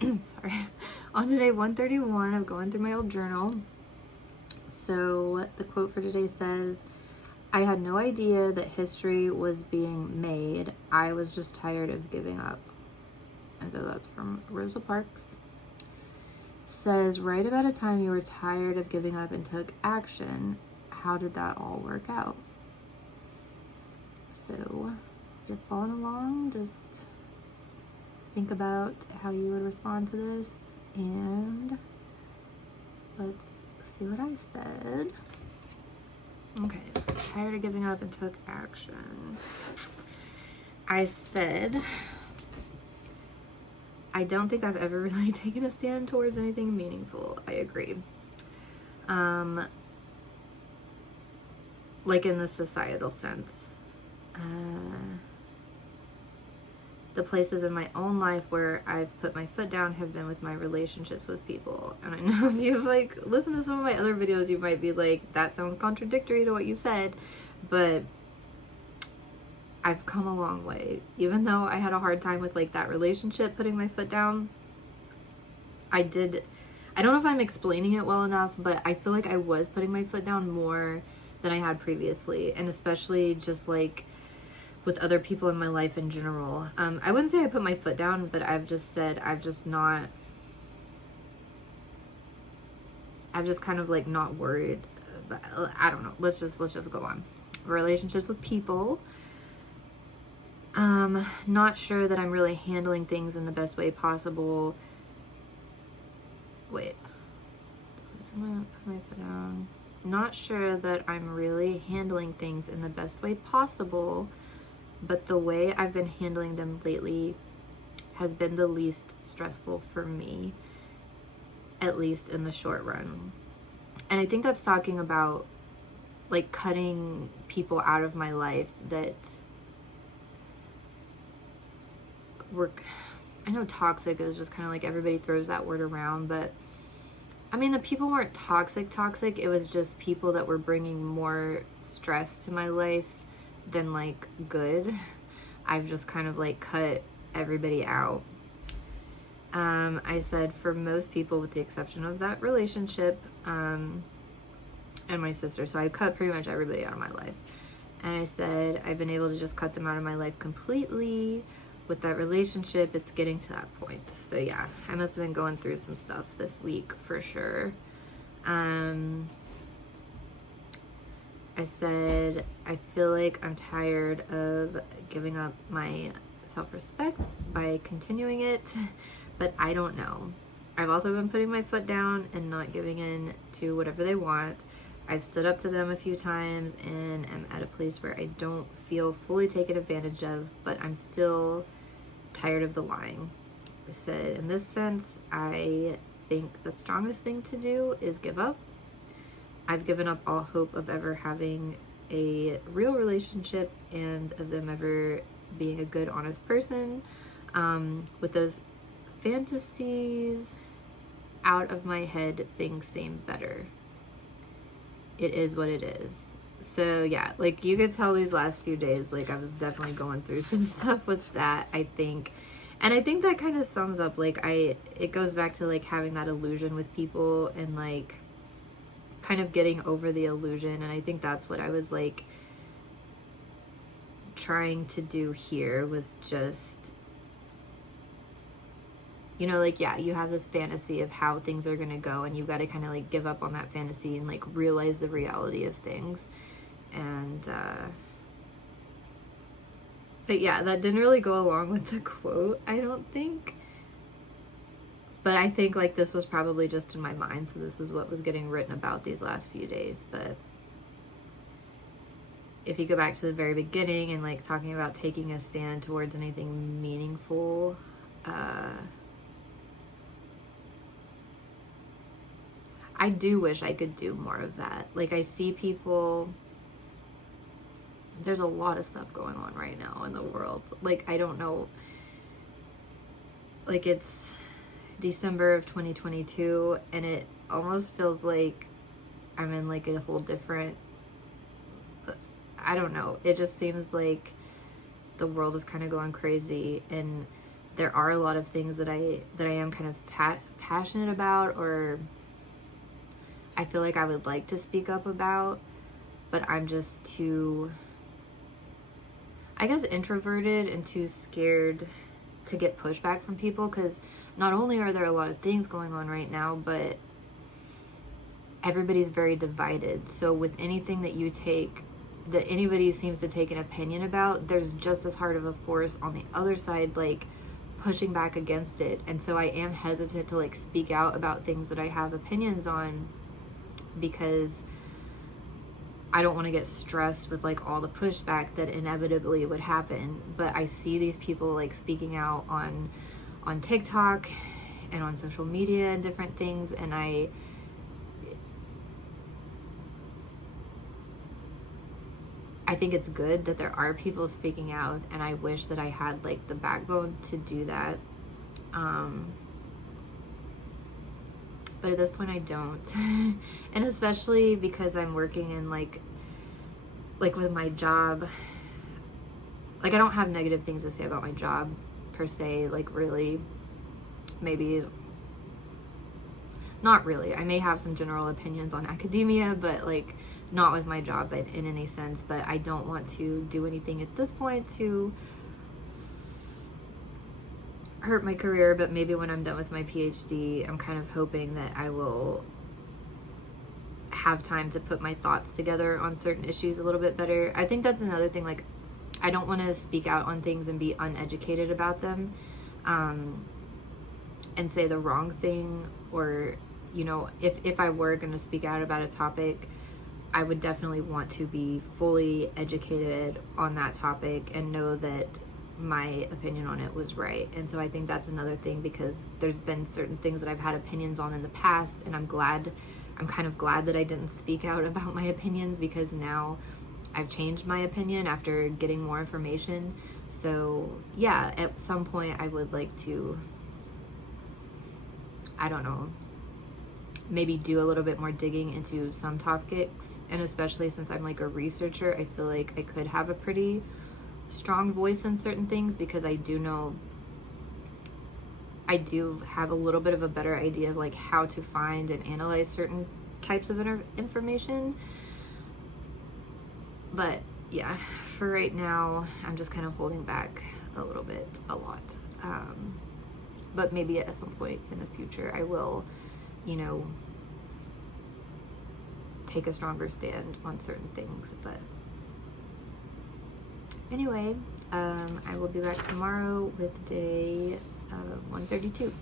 sorry, on today 131 of going through my old journal. So the quote for today says, I had no idea that history was being made. I was just tired of giving up. And so that's from Rosa Parks. Says, right about a time you were tired of giving up and took action. How did that all work out? So if you're following along, just think about how you would respond to this, and let's see what I said. Okay, tired of giving up and took action. I said, I don't think I've ever really taken a stand towards anything meaningful. I agree. Like in the societal sense. The places in my own life where I've put my foot down have been with my relationships with people. And I know if you've like listened to some of my other videos, you might be like, that sounds contradictory to what you said, but I've come a long way. Even though I had a hard time with like that relationship, putting my foot down, I don't know if I'm explaining it well enough, but I feel like I was putting my foot down more than I had previously. And especially just like with other people in my life in general. I wouldn't say I put my foot down, but I've just said, I've just kind of like not worried. But I don't know. Let's just go on. Relationships with people. Not sure that I'm really handling things in the best way possible. Wait. I'm gonna put my foot down. Not sure that I'm really handling things in the best way possible, but the way I've been handling them lately has been the least stressful for me, at least in the short run. And I think that's talking about like cutting people out of my life that were, I know toxic is just kind of like everybody throws that word around, but I mean, the people weren't toxic. It was just people that were bringing more stress to my life than like good. I've just kind of like cut everybody out. I said for most people, with the exception of that relationship and my sister, so I cut pretty much everybody out of my life. And I said I've been able to just cut them out of my life completely. With that relationship, it's getting to that point. So yeah, I must have been going through some stuff this week for sure. I said, I feel like I'm tired of giving up my self-respect by continuing it, but I don't know. I've also been putting my foot down and not giving in to whatever they want. I've stood up to them a few times and am at a place where I don't feel fully taken advantage of, but I'm still tired of the lying. I said, in this sense, I think the strongest thing to do is give up. I've given up all hope of ever having a real relationship and of them ever being a good, honest person. With those fantasies out of my head, things seem better. It is what it is. So yeah, like you could tell these last few days, like I was definitely going through some stuff with that, I think. And I think that kind of sums up, like it goes back to like having that illusion with people and like kind of getting over the illusion. And I think that's what I was like trying to do here, was just, you know, like, yeah, you have this fantasy of how things are going to go, and you've got to kind of like give up on that fantasy and like realize the reality of things. And but yeah, that didn't really go along with the quote, I don't think. But I think like this was probably just in my mind, so this is what was getting written about these last few days. But if you go back to the very beginning and like talking about taking a stand towards anything meaningful, I do wish I could do more of that. Like I see people, there's a lot of stuff going on right now in the world. Like I don't know, like it's December of 2022 and it almost feels like I'm in like a whole different, I don't know, it just seems like the world is kind of going crazy. And there are a lot of things that I am kind of passionate about, or I feel like I would like to speak up about, but I'm just too, I guess, introverted and too scared to get pushback from people, because not only are there a lot of things going on right now, but everybody's very divided. So with anything that you take, that anybody seems to take an opinion about, there's just as hard of a force on the other side, like pushing back against it. And so I am hesitant to like speak out about things that I have opinions on, because I don't want to get stressed with like all the pushback that inevitably would happen. But I see these people like speaking out on TikTok and on social media and different things, and I think it's good that there are people speaking out, and I wish that I had like the backbone to do that. But at this point I don't. And especially because I'm working in like with my job, like I don't have negative things to say about my job per se, like really, maybe not really. I may have some general opinions on academia, but like not with my job, but in any sense. But I don't want to do anything at this point to hurt my career. But maybe when I'm done with my PhD, I'm kind of hoping that I will have time to put my thoughts together on certain issues a little bit better. I think that's another thing, like I don't want to speak out on things and be uneducated about them, and say the wrong thing, or you know, if I were going to speak out about a topic, I would definitely want to be fully educated on that topic and know that my opinion on it was right. And so I think that's another thing, because there's been certain things that I've had opinions on in the past, and I'm kind of glad that I didn't speak out about my opinions, because now I've changed my opinion after getting more information. So yeah, at some point I would like to, I don't know, maybe do a little bit more digging into some topics. And especially since I'm like a researcher, I feel like I could have a pretty strong voice in certain things, because I do know, I do have a little bit of a better idea of like how to find and analyze certain types of information. But yeah, for right now, I'm just kind of holding back a little bit, a lot. But maybe at some point in the future, I will, you know, take a stronger stand on certain things. But anyway, I will be back tomorrow with day 132.